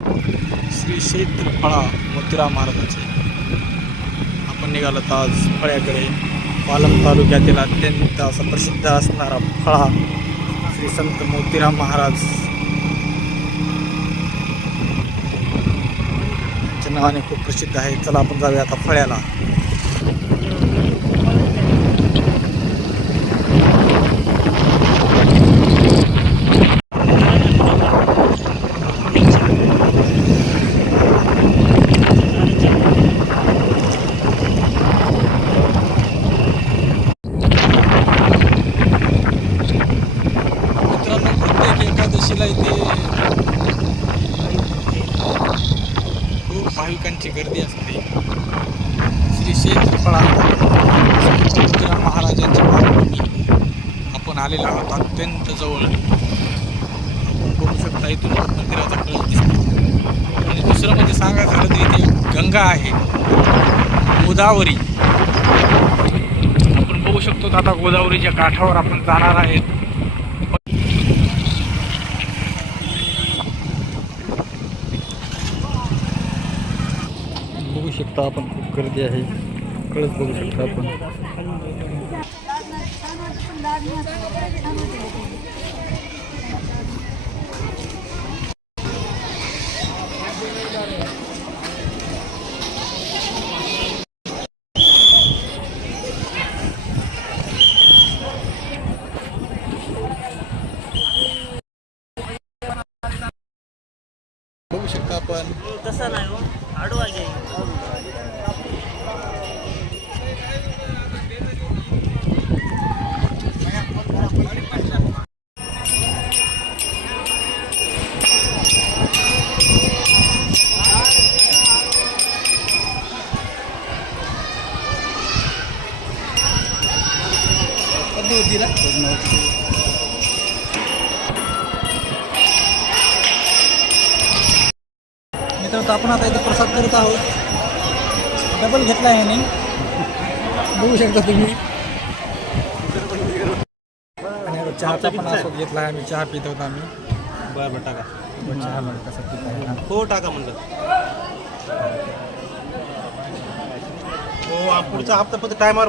श्री क्षेत्र फळा मोतीराम महाराजाचे. आपण निघालो आज फळ्याकडे. पालम तालुक्यातील अत्यंत असा प्रसिद्ध असणारा फळा श्री संत मोतीराम महाराज. यांच्या नावाने खूप प्रसिद्ध आहे. चला आपण जाऊया आता फळ्याला मित्रांनो प्रत्येक एकादशीला इथे खूप भाविकांची गर्दी असते. श्री क्षेत्रफळा तुकाराम महाराजांच्या आपण आलेलो आहोत. अत्यंत जवळ. आपण बघू शकता इथून मंदिराचा कळ दिसतो. आणि दुसरं म्हणजे सांगायचं झालं तर इथे गंगा आहे. गोदावरी. आपण बघू शकतो आता गोदावरीच्या काठावर आपण जाणार आहेत. शकता आपण खूप गर्दी आहे कळस बघू शकता आपण बघू शकता आपण. तसं नाही हो. आडवा मित्रांनो आपण आता इथं प्रसाद करत आहोत डबल घेतला आहे याने बघू शकता तुम्ही आणि चहाचा पण असं घेतला आहे आम्ही चहा पित होतो आम्ही बरं बरं टाका पण चहा बघा कसा पित आहे हा. टाका म्हणलं हो पुढचा हप्ता फक्त टायमावर